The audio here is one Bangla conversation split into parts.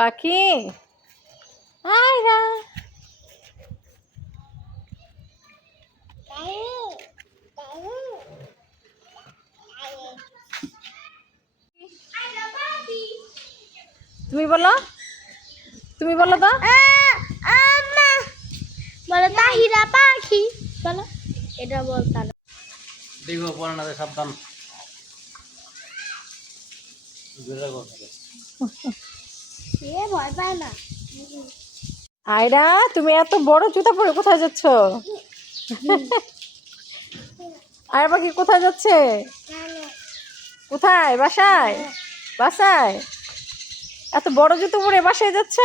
পাখি আয়রা তুমি বলো তো বলো তাহিরা পাখি বলো এটা বলতাম দেখো পড়ানোতে সাবধান ভয় পায় না। আয়রা তুমি এত বড় জুতা পরে কোথায় যাচ্ছ? আয়রা পাখি কোথায় যাচ্ছে? কোথায়? বাসায়? বাসায় এত বড় জুতো পরে বাসায় যাচ্ছ?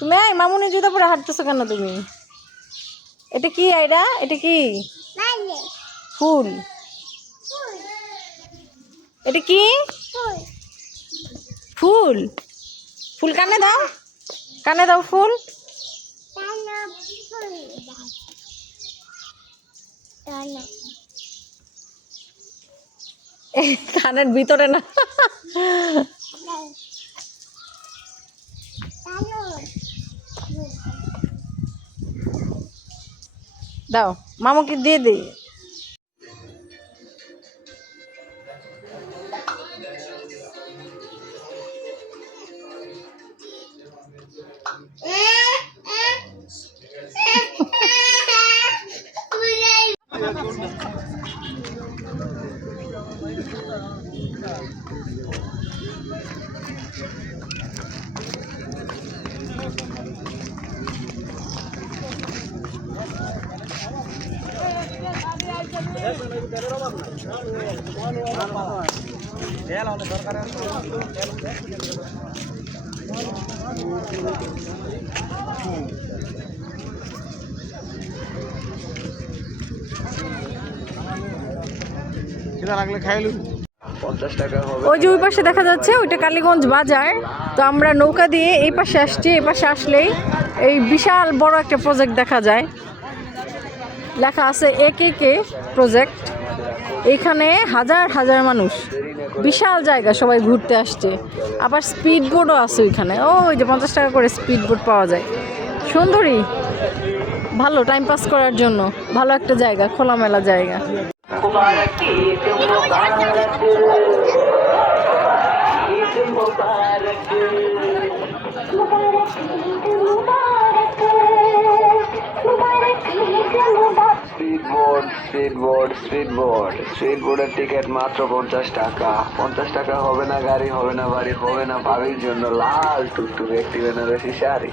তুমি মামুনের জুতা পরে হাঁটতেছো কেন তুমি? এটা কি আয়রা? এটা কি ফুল? এটা কি ফুল? ফুল কানে দাও, কানে দাও ফুল। কানের ভিতরে না। দাও মামুকে দিয়ে দিই। ওই যে ওই পাশে দেখা যাচ্ছে ওইটা কালীগঞ্জ বাজার। তো আমরা নৌকা দিয়ে এই পাশে আসছি। এই পাশে আসলেই এই বিশাল বড় একটা প্রজেক্ট দেখা যায়, লেখা আছে AKK প্রজেক্ট। এখানে হাজার হাজার মানুষ, বিশাল জায়গা, সবাই ঘুরতে আসছে। আবার স্পিড বোটও আছে ওইখানে। ওই যে 50 টাকা করে স্পিড বোট পাওয়া যায়। সুন্দরী, ভালো টাইম পাস করার জন্য ভালো একটা জায়গা, খোলামেলা জায়গা। স্ট্রিট বোর্ডের টিকিট মাত্র 50 টাকা। 50 টাকা হবে না গাড়ি, হবে না বাড়ি, হবে না ভাবির জন্য লাল টুকটুক একটি বেনারসি শাড়ি।